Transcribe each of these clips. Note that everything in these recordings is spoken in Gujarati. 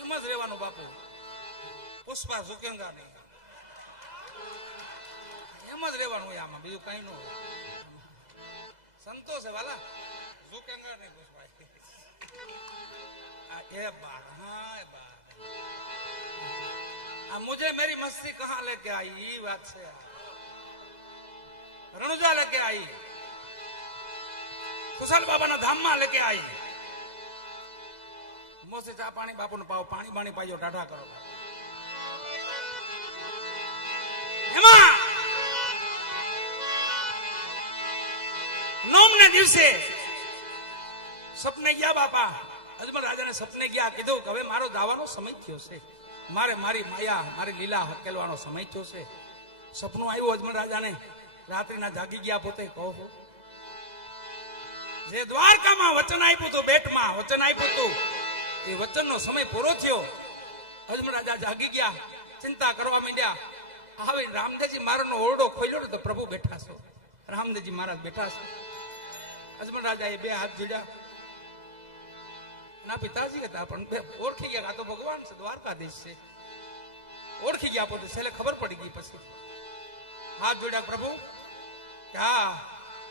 એમ જ રહેવાનું બાપુ. પુષ્પા ઝુકેંગા નહીં એમ જ રહેવાનું હોય આમાં, બીજું કઈ ન સંતોષ વાલા. ઝુકેંગા નહીં પુષ્પા એ બાર હા, એ બાર આ મુજે મેરી મસ્તી કહા લે કે આઈ એ વાત છે. રણુજા લે કે આઈ. કુશલ બાબાના ધામમાં લેકે આઈ. મોસે ચા પાણી, બાપુને પાવ પાણી બાણી પાયો ટાઢા કરો. એમાં નોમને દિવસે સપને ગયા બાપા. અજમલ રાજાને સપને ગયા, કીધું કે હવે મારો દાવાનો સમય થયો છે. મારે મારી માયા, મારી લીલા હકેલવાનો સમય થયો છે. સપનું આવ્યું અજમલ રાજાને. રાત્રિના જાગી ગયા પોતે, કહો જે દ્વારકામાં વચન આપ્યું હતું, બેટમાં વચન આપ્યું હતું. એ વચનનો સમય પૂરો થયો. હજમ રાજા જાગી ગયા, ચિંતા કરવા માંડ્યા. હવે રામદેવજી મહારાજનો ઓરડો ખોલ્યો ને તો પ્રભુ બેઠા છો. રામદેવજી મહારાજ બેઠા છે. અજમલ એ બે હાથ જોડ્યા. ના પિતાજી હતા, પણ બે ઓળખી ગયા આ તો ભગવાન છે, દ્વારકાધીશ છે. ઓળખી ગયા પોતે, છેલ્લે ખબર પડી ગઈ પછી. હાથ જોડ્યા પ્રભુ, કે હા,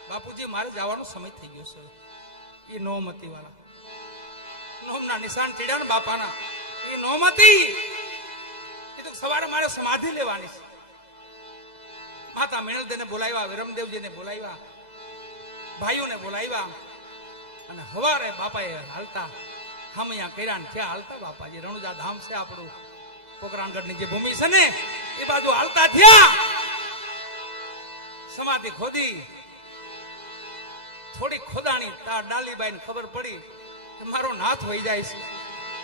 બાપુજી, મારે જવાનો સમય થઈ ગયો છે. એ નોમતી વાળા નોમના નિશાન ચડ્યા ને બાપાના. એ નોમતી. કીધું સવારે મારે સમાધિ લેવાની છે. માતા મેણદેને બોલાવ્યા, વિરમદેવજીને બોલાવ્યા, ભાઈઓને બોલાવ્યા અને હવારે બાપાએ હાલતા હમયા કર્યા ને હાલતા બાપાજી, રણુજા ધામ છે આપણું. પોકરાણગઢની જે ભૂમિ છે ને, એ બાજુ હાલતા થયા. સમાધિ ખોદી. થોડી ખોદાણી, તાર ડાલીબાઈ ને ખબર પડી. કે મારો નાથ વહી જાય છે.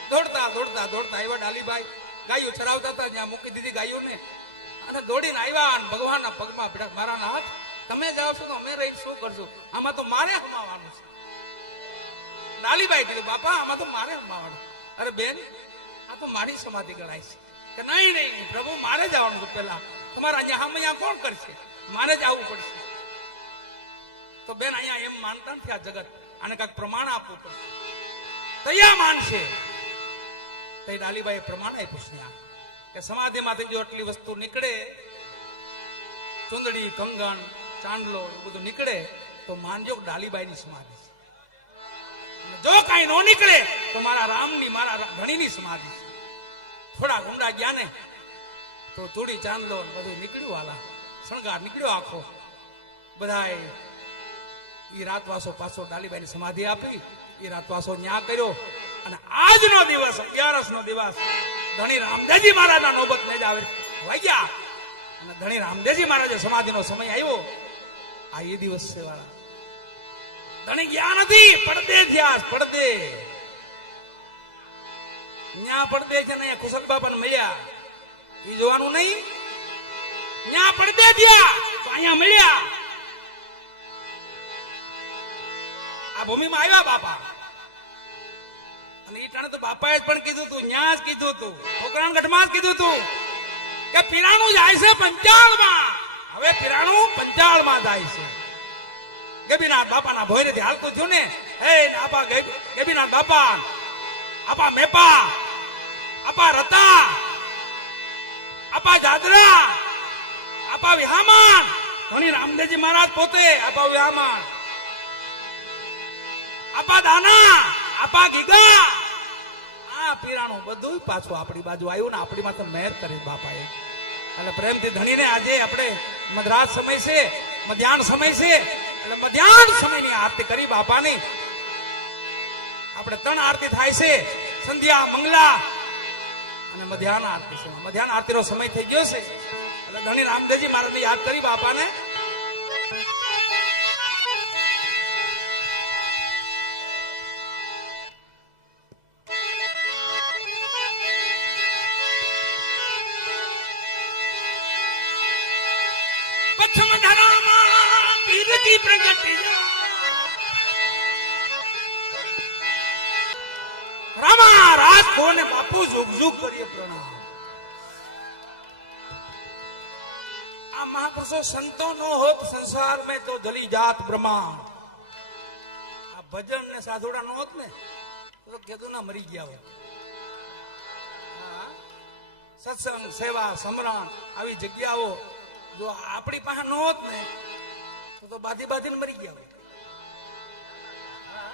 દોડતા દોડતા દોડતા આવ્યા ડાલીભાઈ. ગાયો ચરાવતા હતા જ્યાં મૂકી દીધી ગાયોને. અને દોડીને આવ્યા અને ભગવાનના પગમાં પીડા મારા નાથ, તમે જાઓ છો તો અમે રહી શું કરશું? આમાં તો મારે હમાવાનું છે. ડાલીભાઈ કીધું, બાપા, આમાં તો મારે હમાવાનું. અરે બેન, આ તો મારી સમાધિ ગણાય છે. કે નહીં નહીં પ્રભુ, મારે જવાનું છે પેલા તમારા અહીંયા હમ અહીંયા કોણ કરશે? મારે જ આવવું પડશે. તો બેન, અહીંયા એમ માનતા નથી આ જગત. આને કાંઈક પ્રમાણ આપવું પડશે. તૈયા માનશે તો ડાલીબાઈએ પ્રમાણ આપ્યું છે કે સમાધિમાંથી જો આટલી વસ્તુ નીકળે, ચુંદડી, કંગણ, ચાંદલો એ બધું નીકળે, તો માનજો ડાલીબાઈની સમાધિ છે. જો કાંઈ નો નીકળે, તો મારા રામની, મારા ધણીની સમાધિ છે. થોડા ઊંડા ગયા ને, તો થોડી ચાંદલો બધું નીકળ્યું વાલા શણગાર નીકળ્યો આખો. બધાએ ઈ રાતવાસો પાછો ડાલીબાઈની સમાધિ આપી એ રાતવાસો ન્યા કર્યો. અને આજનો દિવસ અગિયારસ નો દિવસ, ધણી રામદેવજી મહારાજના નોબત ને આવે વાગ્યા અને ધણી રામદેવજી મહારાજે સમાધિનો સમય આવ્યો આ એ દિવસ છે વાળા. ધણી ગયા નથી, પડદે થયા, પડદે. ન્યા પડદે છે ને કુશલ બાપાને મળ્યા. એ જોવાનું નહીં. ન્યા પડદે થયા અહીંયા મળ્યા. ભૂમિમાં આવ્યા બાપા. અને એ ટાણે તો બાપાએ પણ કીધું તું, ન્યા જ કીધું તું પોકરાણગઢમાં જ કીધું તું કે પીરાણું જાય છે પંચાળમાં. હવે પીરાણું પંચાળમાં જાય છે. ગેબીનાથ બાપાના ભોયરેથી હાલતું થયું ને, હે આપા ગેબ- ગેબીનાથ બાપા, આપા મેપા, આપા રતા, આપા જાદરા, આપા વિહામાન. ધણી રામદેવજી મહારાજ પોતે, આપા વિહામાન. આપા દાના, આપા ગીગા. આ પીરાણું બધું પાછું આપણી બાજુ આવ્યું ને આપણી માથે મહેર કરી બાપાએ. એટલે પ્રેમથી ધણીને આજે આપણે મધરાત સમય છે, મધ્યાહન સમય છે, એટલે મધ્યાહન સમયની આરતી કરી બાપાની. આપણે ત્રણ આરતી થાય છે, સંધ્યા, મંગલા અને મધ્યાહન આરતી છે. મધ્યાહન આરતીનો સમય થઈ ગયો છે. એટલે ધણી રામદેવજી મહારાજને યાદ કરી બાપાને. પશ્ચિમ ધરામાં બાપુ ઝુક ઝુક કરીએ પ્રણામ. આ મહાપુરુષો સંતો નો હોપ સંસાર મેં તો દલી જાત બ્રહ્માંડ. આ ભજન ને સાધુડા નો હોત ને, તો કેદુના મરી ગયા હોય સત્સંગ, સેવા સમરણ આવી જગ્યાઓ જો આપણી પાસે ન હોત ને, તો તો બાધી બાધીને મરી ગયા હોય. હા.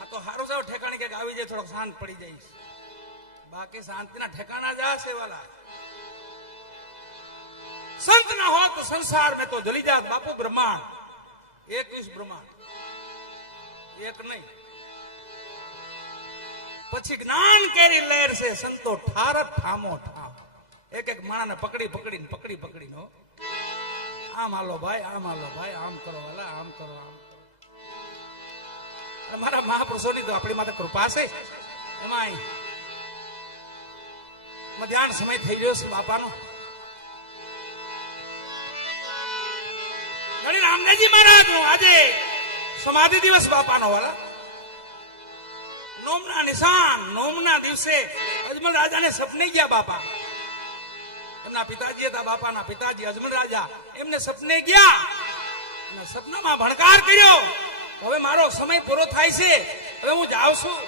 આ તો હારો સાવ ઠેકાણે ક્યાંક આવી જાય, થોડોક શાંત પડી જાય છે. બાકી શાંતિના ઠેકાણા જ આ છે વાલા. સંત ના હોત તો સંસાર મેં તો જલી જાત, બાપુ બ્રહ્માંડ. એકવીસ બ્રહ્માંડ. એક નહીં. પછી જ્ઞાન કેરી લહેર છે, સંતો ઠાર જ ઠામો ઠામ એક એક માણાને પકડી, પકડીને પકડી, પકડીને. આમ હાલો ભાઈ, આમ હાલો ભાઈ, આમ કરો વાલા આમ કરો આમ કરો. મારા મહાપુરુષોની તો આપણી માથે કૃપા છે. એમાં મધ્યાહન સમય થઈ ગયો છે બાપાનો. ગણી રામદેવજી મહારાજનો આજે સમાધિ દિવસ બાપાનો વાલા નોમના નિશાન, નોમના દિવસે અજમલ રાજાને સપને ગયા બાપા. એમના પિતાજી હતા, બાપાના પિતાજી, અજમલ રાજા. એમને સપને ગયા. અને સપનામાં ભણકાર કર્યો. હવે મારો સમય પૂરો થાય છે. હવે હું જાઉં છું.